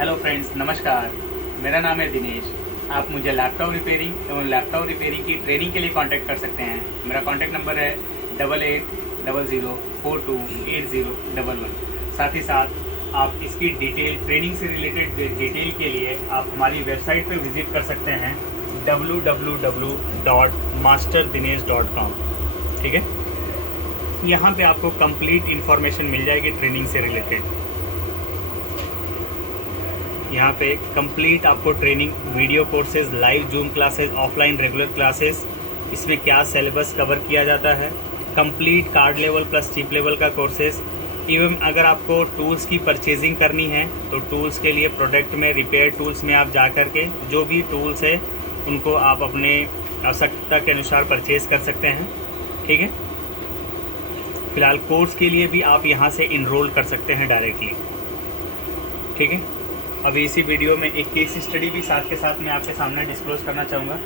Hello friends, नमस्कार। मेरा नाम है दिनेश। आप मुझे लैपटॉप रिपेयरिंग एवं लैपटॉप रिपेयरिंग की ट्रेनिंग के लिए कांटेक्ट कर सकते हैं। मेरा कांटेक्ट नंबर है 8800428011। साथ ही साथ आप इसकी डिटेल, ट्रेनिंग से रिलेटेड डिटेल के लिए आप हमारी वेबसाइट पर विजिट कर सकते हैं www.masterdinesh.com। ठीक है, यहाँ पे आपको कंप्लीट इन्फॉर्मेशन मिल जाएगी ट्रेनिंग से रिलेटेड। यहाँ पे कंप्लीट आपको training, video courses, live zoom classes, offline regular classes, इसमें क्या सिलेबस कवर किया जाता है, complete card level plus chip level का कोर्सेज। इवन अगर आपको टूल्स की परचेजिंग करनी है तो टूल्स के लिए प्रोडक्ट में, रिपेयर टूल्स में आप जा कर के जो भी टूल्स है उनको आप अपने आवश्यकता के अनुसार परचेज कर सकते हैं। ठीक है, फिलहाल कोर्स के लिए भी आप यहाँ से इनरोल कर सकते हैं डायरेक्टली। ठीक है, अभी इसी वीडियो में एक केस स्टडी भी साथ के साथ मैं आपके सामने डिस्क्लोज करना चाहूँगा।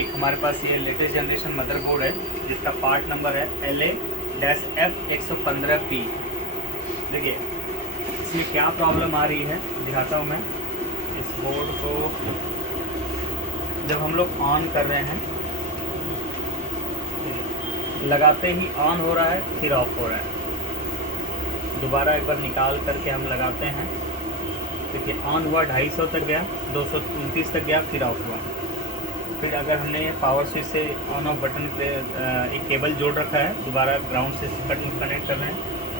एक हमारे पास ये लेटेस्ट जनरेशन मदरबोर्ड है जिसका पार्ट नंबर है LA-F115P। देखिए इसमें क्या प्रॉब्लम आ रही है, दिखाता हूँ मैं। इस बोर्ड को जब हम लोग ऑन कर रहे हैं, लगाते ही ऑन हो रहा है, फिर ऑफ हो रहा है। दोबारा एक बार निकाल करके हम लगाते हैं, देखिए ऑन हुआ, 250 तक गया, 229 तक गया, फिर ऑफ हुआ। फिर अगर हमने पावर स्विच से ऑन ऑफ बटन पे एक केबल जोड़ रखा है, दोबारा ग्राउंड से कनेक्ट कर रहे हैं,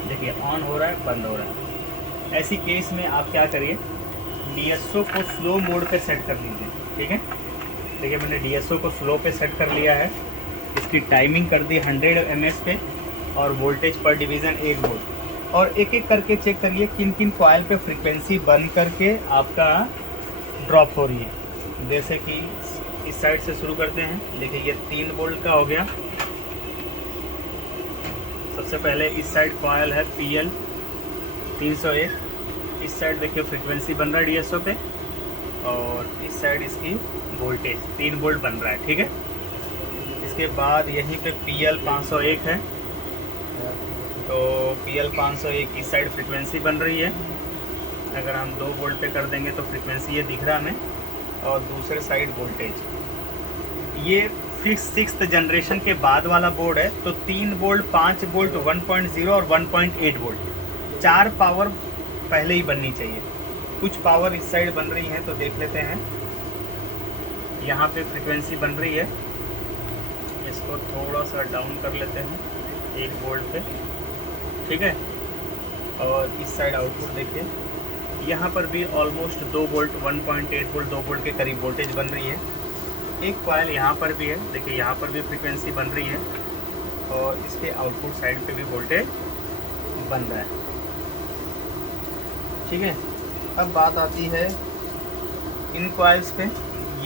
देखिए ऑन हो रहा है, बंद हो रहा है। ऐसी केस में आप क्या करिए, DSO को स्लो मोड पे सेट कर लीजिए। ठीक है, देखिए मैंने DSO को स्लो पे सेट कर लिया है। इसकी टाइमिंग कर दी 100 ms पे और वोल्टेज पर डिवीज़न 1 वोल्ट। और एक एक करके चेक करिए किन किन कॉइल पे फ्रीक्वेंसी बंद करके आपका ड्रॉप हो रही है। जैसे कि इस साइड से शुरू करते हैं, देखिए ये 3 वोल्ट का हो गया। सबसे पहले इस साइड कॉइल है PL 301। इस साइड देखिए फ्रीक्वेंसी बन रहा है DSO पे, और इस साइड इसकी वोल्टेज 3 वोल्ट बन रहा है। ठीक है, इसके बाद यहीं पे PL 501 है, तो PL 501 इस साइड फ्रीक्वेंसी बन रही है। अगर हम 2 वोल्ट पे कर देंगे तो फ्रीक्वेंसी ये दिख रहा हमें, और दूसरे साइड वोल्टेज। ये फिक्स 6th जनरेशन के बाद वाला बोर्ड है, तो 3 वोल्ट, 5 वोल्ट, 1.0 और 1.8 वोल्ट 4 पावर पहले ही बननी चाहिए। कुछ पावर इस साइड बन रही है, तो देख लेते हैं। यहाँ पे फ्रीक्वेंसी बन रही है, इसको थोड़ा सा डाउन कर लेते हैं 1 वोल्ट पे। ठीक है, और इस साइड आउटपुट देखिए, यहाँ पर भी ऑलमोस्ट 2 वोल्ट, 1.8 वोल्ट, 2 वोल्ट के करीब वोल्टेज बन रही है। एक कॉइल यहाँ पर भी है, देखिए यहाँ पर भी फ्रीक्वेंसी बन रही है, और इसके आउटपुट साइड पे भी वोल्टेज बन रहा है। ठीक है, अब बात आती है इन कॉइल्स पे।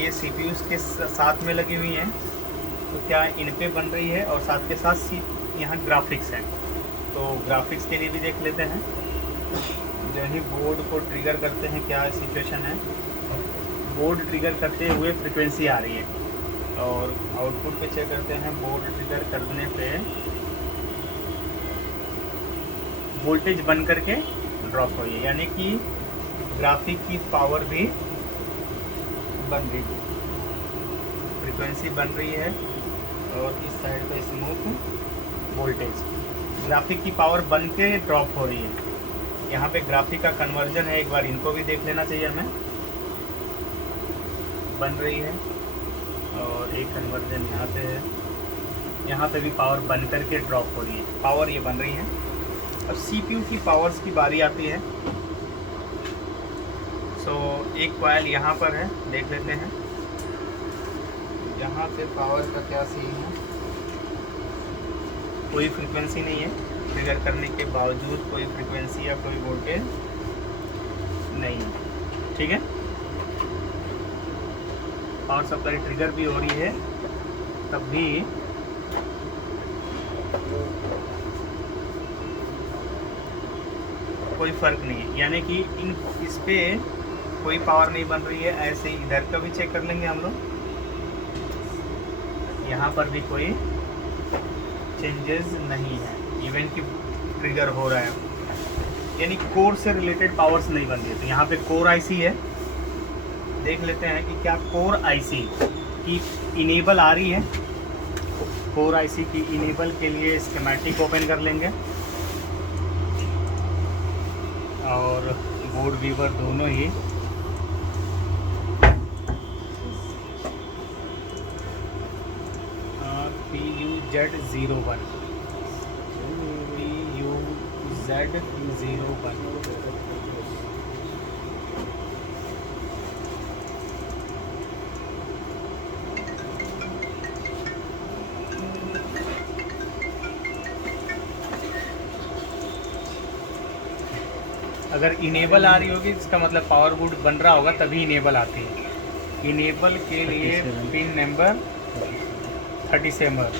ये CPUs के साथ में लगी हुई हैं, तो क्या इन पे बन रही है, और साथ के साथ यहाँ ग्राफिक्स है, तो ग्राफिक्स के लिए भी देख लेते हैं। जो ही बोर्ड को ट्रिगर करते हैं, क्या सिचुएशन है। बोर्ड ट्रिगर करते हुए फ्रीक्वेंसी आ रही है, और आउटपुट पे चेक करते हैं। बोर्ड ट्रिगर करने पे वोल्टेज बन करके ड्रॉप हो रही है, यानी कि ग्राफिक की पावर भी बन रही है, फ्रीक्वेंसी बन रही है, और इस साइड पे स्मूथ वोल्टेज। ग्राफिक की पावर बन के ड्रॉप हो रही है। यहाँ पे ग्राफिक का कन्वर्जन है, एक बार इनको भी देख लेना चाहिए हमें। बन रही है, और एक कन्वर्जन यहाँ पे है, यहाँ पे भी पावर बन करके ड्रॉप हो रही है। पावर ये बन रही है। अब CPU की पावर्स की बारी आती है। सो एक कॉइल यहाँ पर है, देख लेते हैं यहाँ पे पावर का क्या सीन है। कोई फ्रीक्वेंसी नहीं है, ट्रिगर करने के बावजूद कोई फ्रीक्वेंसी या कोई वोल्टेज नहीं है। ठीक है, पावर सप्लाई ट्रिगर भी हो रही है, तब भी कोई फर्क नहीं है, यानी कि इस पे कोई पावर नहीं बन रही है। ऐसे ही इधर का भी चेक कर लेंगे हम लोग, यहाँ पर भी कोई चेंजेस नहीं है, इवन कि ट्रिगर हो रहा है। यानी कोर से रिलेटेड पावर्स नहीं बन रही है। तो यहाँ पे कोर आईसी है, देख लेते हैं कि क्या कोर आईसी की इनेबल आ रही है। कोर आईसी की इनेबल के लिए स्कीमेटिक ओपन कर लेंगे और बोर्ड व्यूअर दोनों ही। PUZ01 अगर इनेबल आ रही होगी इसका मतलब पावर बोर्ड बन रहा होगा, तभी इनेबल आती है। इनेबल के लिए पिन नंबर 37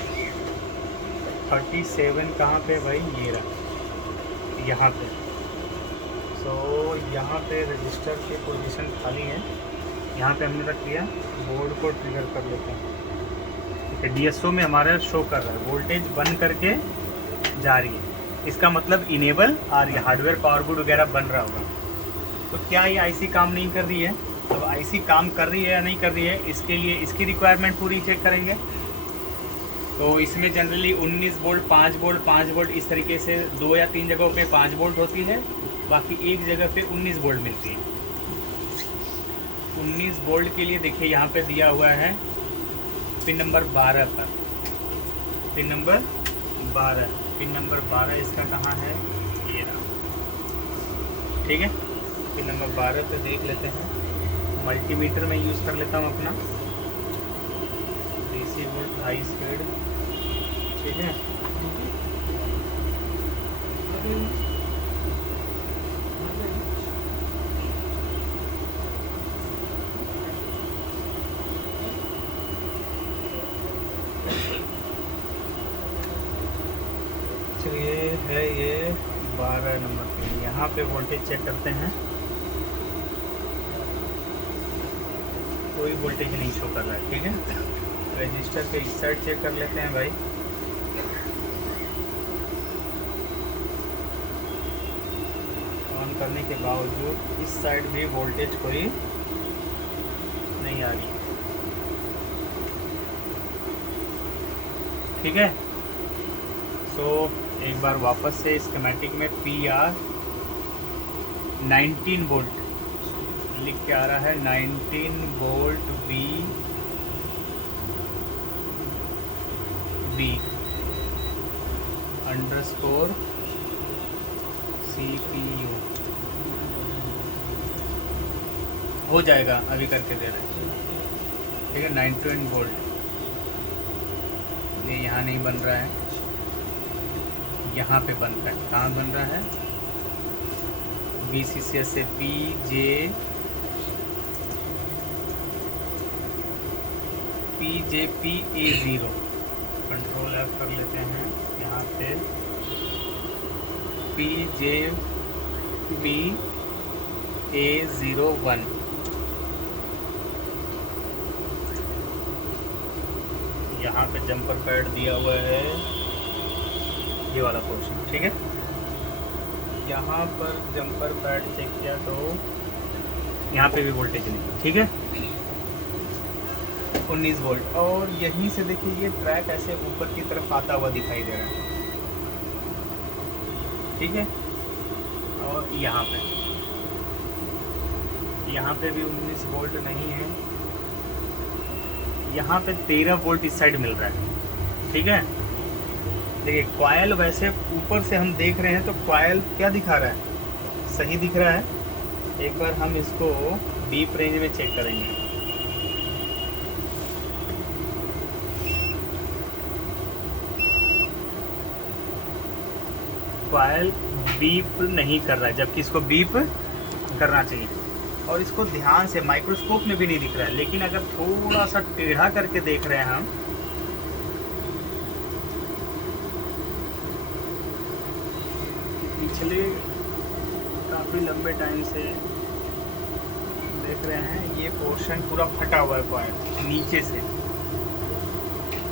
कहाँ पे भाई, ये रहा यहाँ पे। सो यहाँ पे रजिस्टर की पोजीशन खाली है, यहाँ पे हमने रख दिया। बोर्ड को ट्रिगर कर लेते हैं। ठीक है, DSO में हमारा शो कर रहा है, वोल्टेज बंद करके जा रही है, इसका मतलब इनेबल आ रही है, हार्डवेयर पावर बोर्ड वगैरह बन रहा होगा। तो क्या ये आईसी काम नहीं कर रही है? अब आईसी काम कर रही है या नहीं कर रही है, इसके लिए इसकी रिक्वायरमेंट पूरी चेक करेंगे। तो इसमें जनरली 19 वोल्ट 5 वोल्ट 5 वोल्ट इस तरीके से 2 या 3 जगहों पे 5 वोल्ट होती है, बाकी एक जगह पे 19 वोल्ट मिलती है। 19 वोल्ट के लिए देखिए यहाँ पे दिया हुआ है पिन नंबर 12 पर, पिन नंबर 12 इसका कहाँ है, ये रहा। ठीक है, पिन नंबर 12 पे देख लेते हैं। मल्टीमीटर में यूज़ कर लेता हूँ अपना DC वोल्ट हाई स्पीड। ठीक है, चलिए है ये 12 नंबर पे। यहाँ पे वोल्टेज चेक करते हैं, कोई वोल्टेज नहीं शो कर रहा है। ठीक है, रजिस्टर के इस साइड चेक कर लेते हैं भाई। ऑन करने के बावजूद इस साइड भी वोल्टेज कोई नहीं आ रही। ठीक है, सो एक बार वापस से स्कीमेटिक में PR 19 वोल्ट लिख के आ रहा है, 19 वोल्ट B अंडरस्कोर CPU हो जाएगा, अभी करके दे रहे हैं। ठीक है, 19 वोल्ट ये यहाँ नहीं बन रहा है, यहाँ पे बन रहा है। कहाँ बन रहा है, BCCS से PJPA0 कंट्रोल F कर लेते हैं। यहाँ पे PJBA01 यहाँ पे जंपर पैड दिया हुआ है, ये वाला पोर्शन। ठीक है, यहाँ पर जंपर पैड चेक किया तो यहाँ पे भी वोल्टेज नहीं। ठीक है, 19 वोल्ट। और यहीं से देखिए ये ट्रैक ऐसे ऊपर की तरफ आता हुआ दिखाई दे रहा है। ठीक है, और यहाँ पे भी 19 वोल्ट नहीं है, यहाँ पे 13 वोल्ट इस साइड मिल रहा है। ठीक है, देखिए कॉयल वैसे ऊपर से हम देख रहे हैं तो कॉयल क्या दिखा रहा है, सही दिख रहा है। एक बार हम इसको डीप रेंज में चेक करेंगे। कॉयल बीप नहीं कर रहा है, जबकि इसको बीप करना चाहिए। और इसको ध्यान से माइक्रोस्कोप में भी नहीं दिख रहा है, लेकिन अगर थोड़ा सा टेढ़ा करके देख रहे हैं हम, पिछले काफ़ी लंबे टाइम से देख रहे हैं, ये पोर्शन पूरा फटा हुआ है कॉइल नीचे से।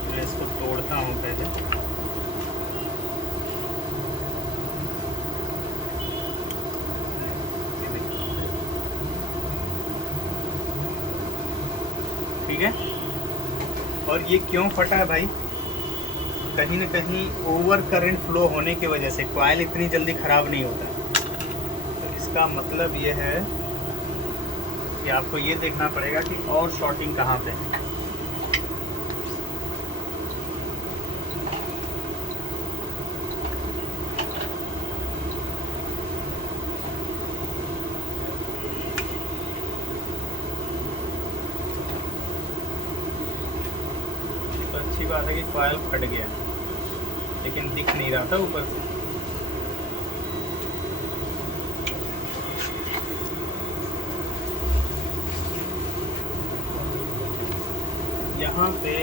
मैं इसको तोड़ता हूँ पहले। ठीक है। और ये क्यों फटा है भाई, कहीं ना कहीं ओवर करंट फ्लो होने की वजह से कॉइल इतनी जल्दी ख़राब नहीं होता। तो इसका मतलब ये है कि आपको ये देखना पड़ेगा कि और शॉर्टिंग कहाँ पे है। तो अच्छी बात है कि कॉइल फट गया, लेकिन दिख नहीं रहा था ऊपर से। यहाँ पे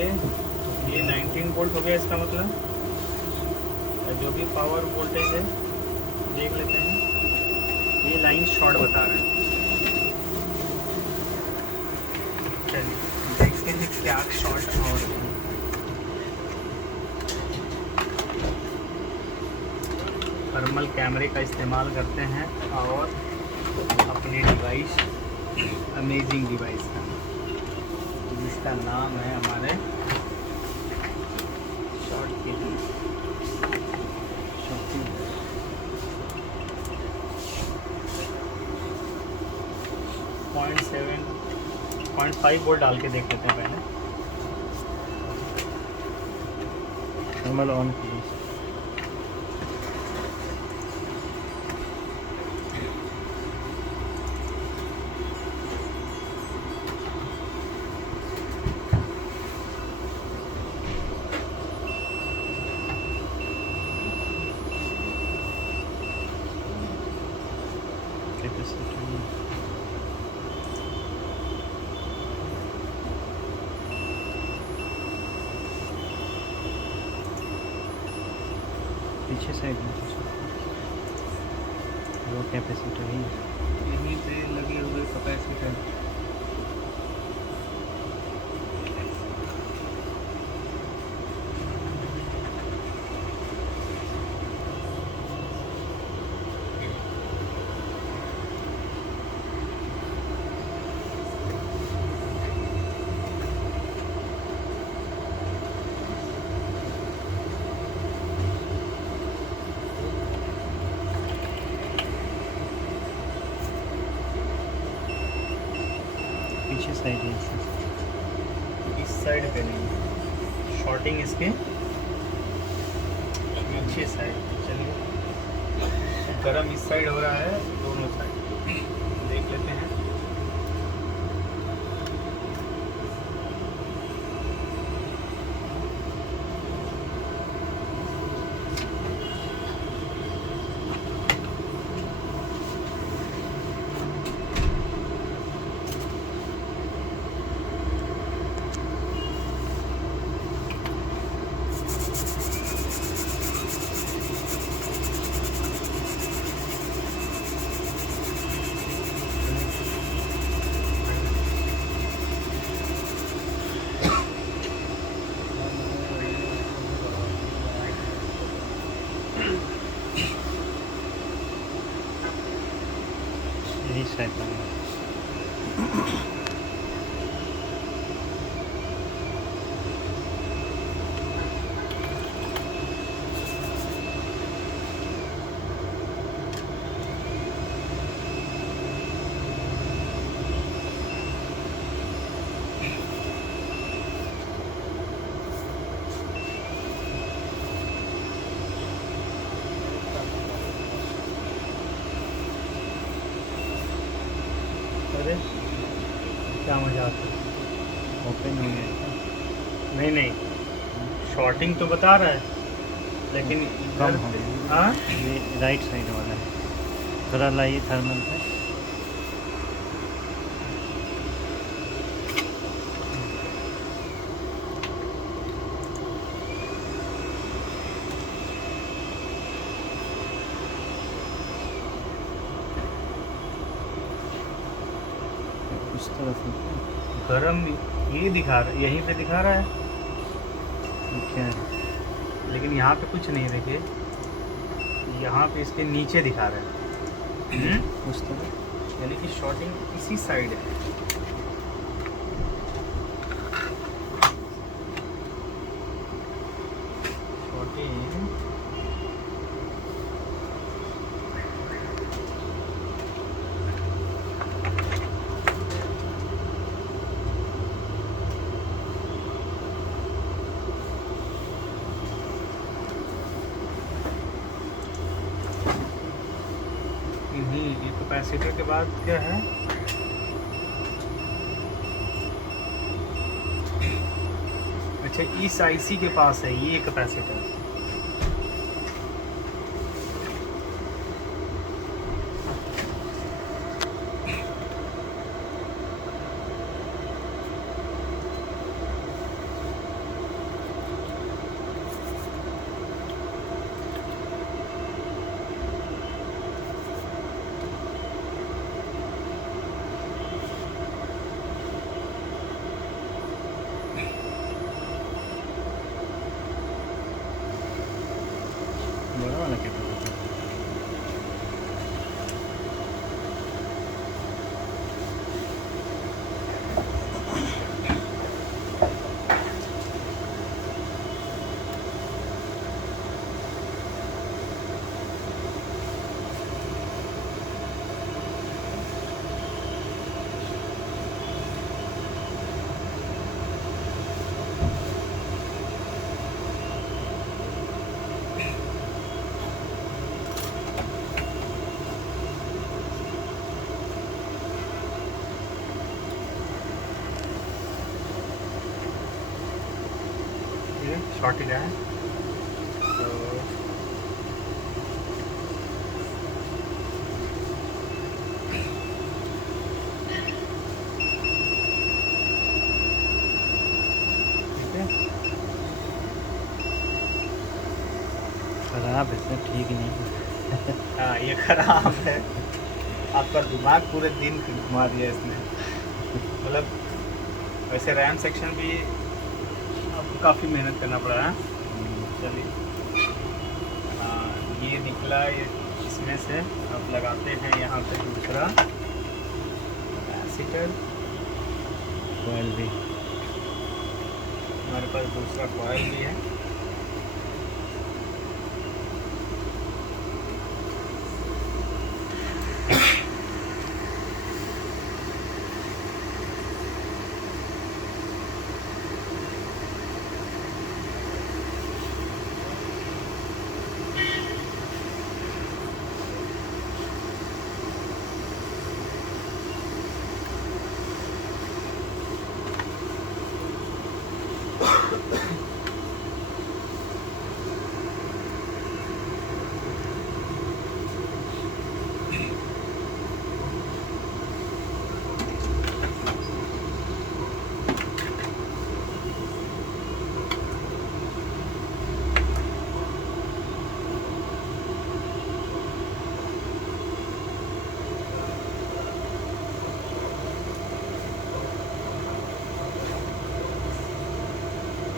ये 19 वोल्ट हो गया, इसका मतलब जो भी पावर वोल्टेज है देख लेते हैं। ये लाइन शॉर्ट बता रहा है। चलिए देखते हैं क्या शॉर्ट और थर्मल कैमरे का इस्तेमाल करते हैं और अपने डिवाइस, अमेजिंग डिवाइस का, जिसका नाम है हमारे शॉर्ट के 0.5 वोल्ट डाल के देख लेते हैं पहले। थर्मल ऑन कीजिए। पीछे साइड में वो कैपेसिटर ही यहीं पे लगी हुई कैपेसिटर। पीछे साइड है। इस साइड पे नहीं, शॉर्टिंग इसके पीछे साइड। चलिए, गरम इस साइड हो रहा है, दोनों साइड देख लेते हैं। यही साइड में अरे क्या मजाक है। ओपन हो गया। नहीं नहीं, शॉर्टिंग तो बता रहा है, लेकिन कम हो गया। हाँ, ये राइट साइड वाला है, थोड़ा लाइए थर्मल पे। उस तरफ गरम ये दिखा रहा, यहीं पे दिखा रहा है, क्या है? लेकिन यहाँ पे कुछ नहीं। देखिए यहाँ पे इसके नीचे दिखा रहा है। उस तरफ यानी कि शॉर्टिंग इसी साइड है। ये कैपेसिटर के बाद क्या है? अच्छा, इस आईसी के पास है ये कैपेसिटर। बड़ा वाला कैपेसिटर। शॉर्ट गया है तो ठीक है। खराब है सर, ठीक नहीं है। हाँ, ये खराब है। आपका दिमाग पूरे दिन घुमा दिया इसने। मतलब वैसे रैम सेक्शन भी आपको काफ़ी मेहनत करना पड़ा है। चलिए, ये निकला, ये इसमें से अब लगाते हैं यहाँ पे दूसरा कैपेसिटर। कॉइल भी हमारे पास दूसरा कॉइल भी है।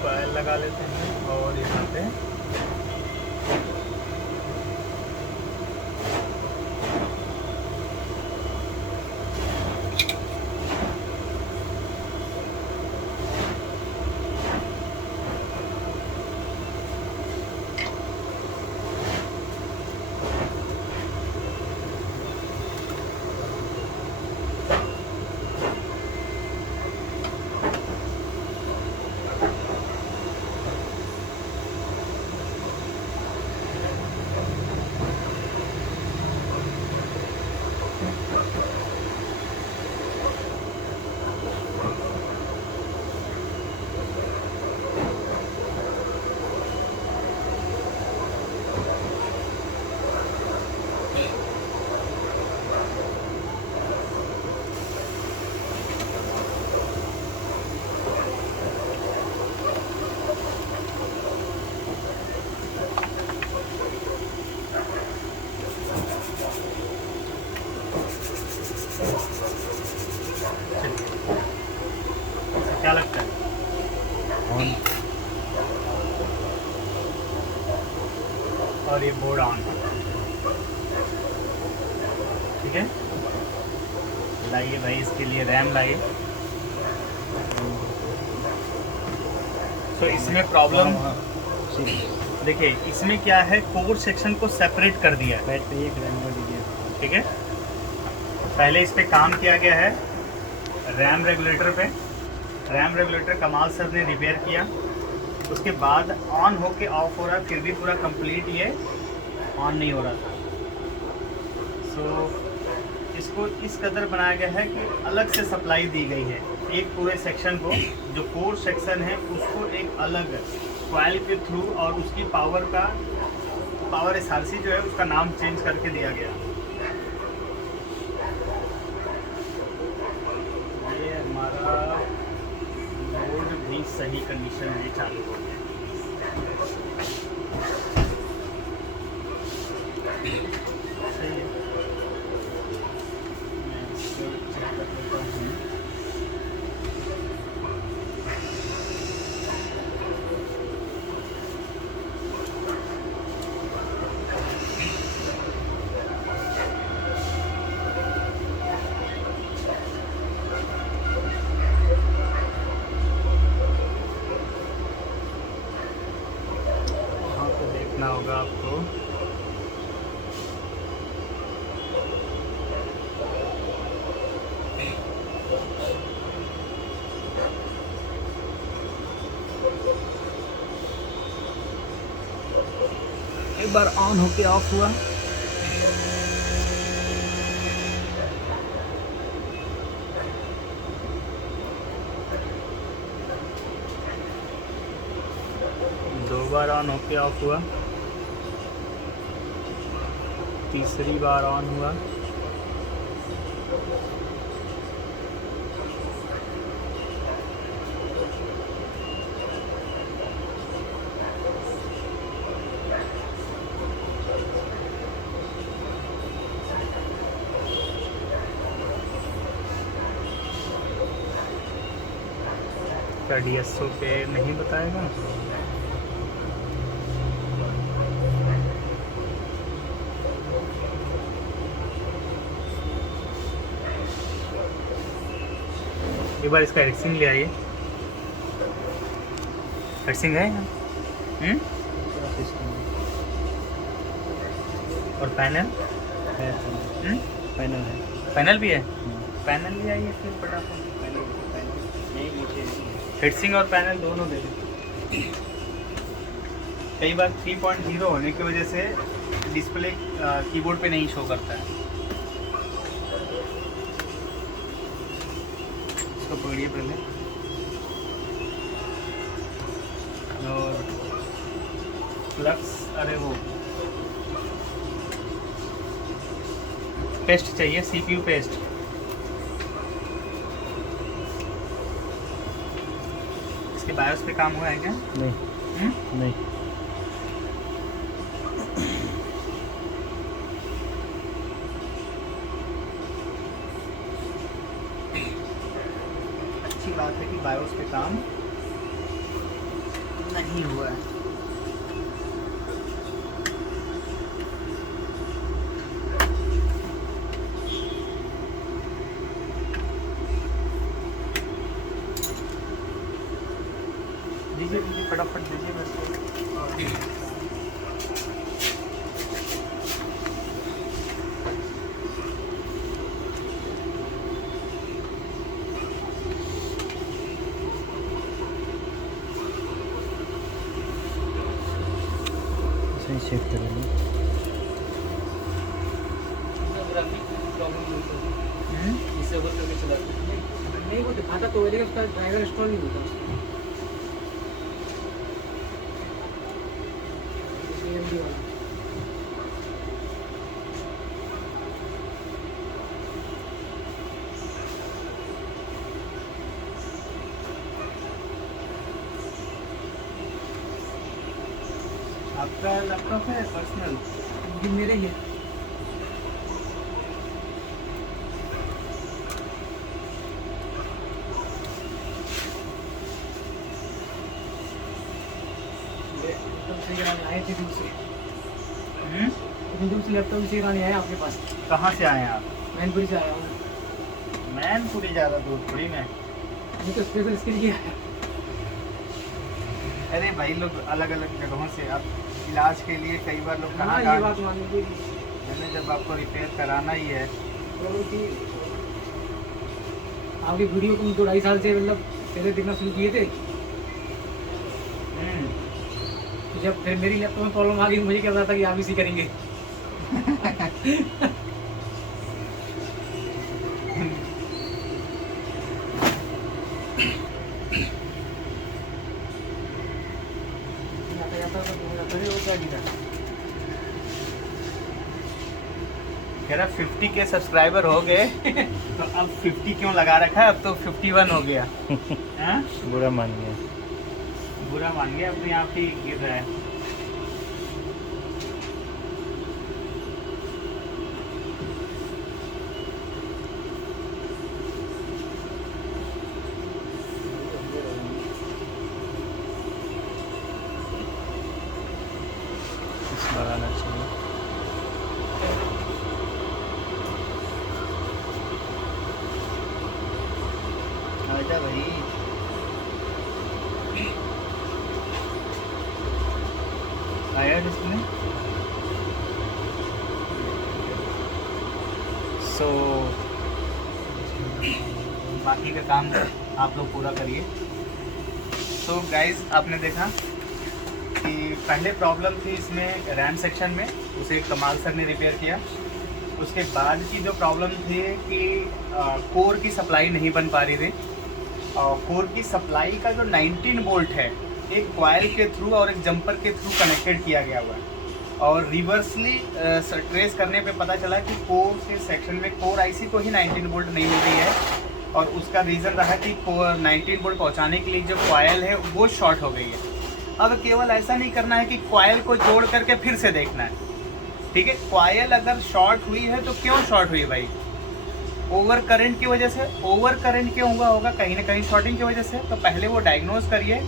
कॉइल लगा लेते हैं और यहाँ पे क्या लगता है? ऑन। और ये बोर्ड ऑन। ठीक है, लाइए भाई, इसके लिए रैम लाइए। तो इसमें प्रॉब्लम देखिए इसमें क्या है, कोर सेक्शन को सेपरेट कर दिया है, बैट पे एक रैम कर दीजिए। ठीक है। पहले इस पे काम किया गया है रैम रेगुलेटर पे। रैम रेगुलेटर कमाल सर ने रिपेयर किया, उसके बाद ऑन होके ऑफ हो रहा, फिर भी पूरा कंप्लीट ये ऑन नहीं हो रहा था। सो इसको इस कदर बनाया गया है कि अलग से सप्लाई दी गई है एक पूरे सेक्शन को, जो कोर सेक्शन है उसको एक अलग कॉइल के थ्रू, और उसकी पावर एसआरसी जो है उसका नाम चेंज करके दिया गया। ये हमारा बोर्ड भी सही कंडीशन में चालू हो गया। सही है, मैं इसको चेक कर लेता हूँ। देखना होगा आपको। एक बार ऑन होके ऑफ हुआ, दो बार ऑन होके ऑफ हुआ, तीसरी बार ऑन हुआ, क्या डीएसओ पे नहीं बताएगा? एक बार इसका हेडसिंग ले आइए। हेडसिंग है यहाँ? और पैनल है, पैनल है। पैनल भी है, पैनल ले आइए फिर फटाफट। नहीं मुझे हेडसिंग और पैनल दोनों दे दें। कई बार 3.0 होने की वजह से डिस्प्ले कीबोर्ड पे नहीं शो करता है। इसको पकड़िए पहले, और फ्लक्स, अरे वो पेस्ट चाहिए, सीपीयू पेस्ट। इसके बायोस पे काम हुआ है क्या? नहीं नहीं। अच्छी बात है कि बायोस पे काम नहीं हुआ है। दीजिए फटाफट दीजिए मेरे को। सही चेक करेंगे। इससे ओवर करके चला नहीं, वो दिखाता तो लेकिन उसका ड्राइवर इंस्टॉल नहीं होता उसका। AMD वाला आपका लैपटॉप है पर्सनल? ये मेरे ही है। से गिराने आए थे दूर से, इतनी दूर से लैपटॉप से गिराने आए आपके पास। कहाँ से आए हैं आप? मैनपुरी से आया हूँ। मैनपुरी ज़्यादा दूर थोड़ी मैं। मैं तो स्पेशल इसके लिए आया। अरे भाई लोग अलग अलग जगहों से, आप इलाज के लिए कई बार लोग हाँ, कहाँ ये बात मान लीजिए कि मैंने जब आपको रिपेयर कराना ही है। तो कि आपकी वीडियो को 2-2.5 साल से मतलब पहले देखना शुरू किए थे। तो जब फिर मेरी लैपटॉप में प्रॉब्लम आ गई, मुझे क्या पता था कि आप इसी करेंगे। कह रहा 50 के सब्सक्राइबर हो गए तो अब 50 क्यों लगा रखा है, अब तो 51 हो गया। हाँ? बुरा मान गया। बुरा मान गया, अपने आप ही गिर रहा है। लगाना चाहिए। आजा भाई। आया जिसमें सो बाकी का काम आप लोग पूरा करिए। तो गाइज आपने देखा कि पहले प्रॉब्लम थी इसमें रैम सेक्शन में, उसे कमाल सर ने रिपेयर किया। उसके बाद की जो प्रॉब्लम थी कि कोर की सप्लाई नहीं बन पा रही थी। और कोर की सप्लाई का जो 19 वोल्ट है, एक कॉइल के थ्रू और एक जंपर के थ्रू कनेक्टेड किया गया हुआ है। और रिवर्सली ट्रेस करने पे पता चला कि कोर के सेक्शन में कोर आईसी को ही 19 वोल्ट नहीं मिल रही है। और उसका रीज़न रहा कि 19 वोल्ट पहुंचाने के लिए जो कॉइल है वो शॉर्ट हो गई है। अब केवल ऐसा नहीं करना है कि कॉइल को जोड़ करके फिर से देखना है, ठीक है। कॉइल अगर शॉर्ट हुई है तो क्यों शॉर्ट हुई भाई? ओवर करंट की वजह से। ओवर करंट क्यों हुआ होगा? कहीं ना कहीं शॉर्टिंग की वजह से। तो पहले वो डायग्नोज करिए,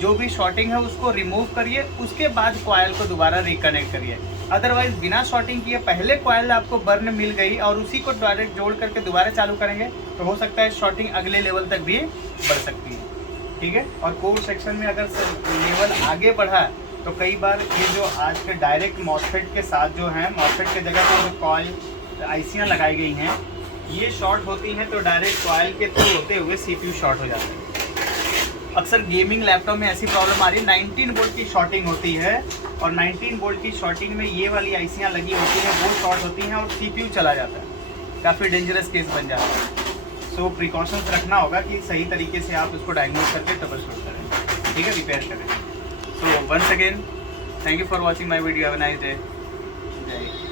जो भी शॉर्टिंग है उसको रिमूव करिए, उसके बाद कॉइल को दोबारा रिकनेक्ट करिए। अदरवाइज बिना शॉर्टिंग किए पहले कॉइल आपको बर्न मिल गई और उसी को डायरेक्ट जोड़ करके दोबारा चालू करेंगे तो हो सकता है शॉर्टिंग अगले लेवल तक भी बढ़ सकती है, ठीक है। और कोर सेक्शन में अगर लेवल आगे बढ़ा तो कई बार ये जो आज के डायरेक्ट मॉसफेट के साथ जो है, मॉसफेट के जगह पर जो कॉइल आईसियाँ लगाई गई हैं, ये शॉर्ट होती हैं तो डायरेक्ट कॉइल के थ्रू होते हुए सीपीयू शॉर्ट हो जाता है। अक्सर गेमिंग लैपटॉप में ऐसी प्रॉब्लम आ रही है, 19 वोल्ट की शॉर्टिंग होती है और 19 वोल्ट की शॉर्टिंग में ये वाली आईसियाँ लगी होती हैं, वो शॉर्ट होती हैं और सीपीयू चला जाता है। काफ़ी डेंजरस केस बन जाता है। सो प्रिकॉशंस रखना होगा कि सही तरीके से आप उसको डायग्नोज करके ट्रबल शूट करें, ठीक है, रिपेयर करें। So once again thank you for watching my video. Have a nice day. जय हिंद।